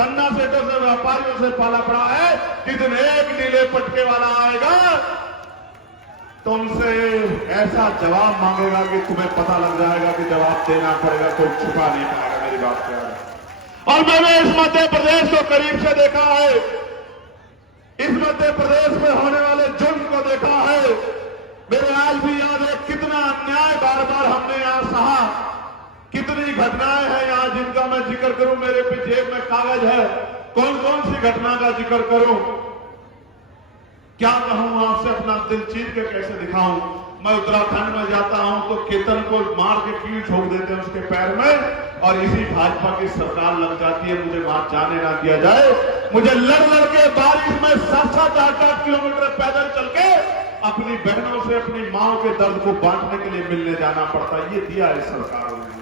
धन्ना सेठों से, व्यापारियों से पाला पड़ा है कि दिन एक नीले पटके वाला आएगा तो उनसे ऐसा जवाब मांगेगा कि तुम्हें पता लग जाएगा कि जवाब देना पड़ेगा, कोई छुपा नहीं पाएगा। मेरी बात क्या है। और मैंने इस मध्य प्रदेश को करीब से देखा है, इस मध्य प्रदेश में होने वाले जुर्म को देखा है। मेरे आज भी याद है कितना अन्याय बार बार हमने यहां सहा, कितनी घटनाएं हैं यहां जिनका मैं जिक्र करूं। मेरे जेब में कागज है, कौन कौन सी घटना का जिक्र करूं, क्या कहूं आपसे, अपना दिल चीर के कैसे दिखाऊं। मैं उत्तराखंड में जाता हूं तो केतन को मार के कील ठोक देते हैं उसके पैर में, और इसी भाजपा की सरकार लग जाती है मुझे वहां जाने ना दिया जाए। मुझे लड़ लड़ के बारिश में 7-7 8-8 किलोमीटर पैदल चल के अपनी बहनों से, अपनी माओ के दर्द को बांटने के लिए मिलने जाना पड़ता है। ये दिया है सरकारों ने।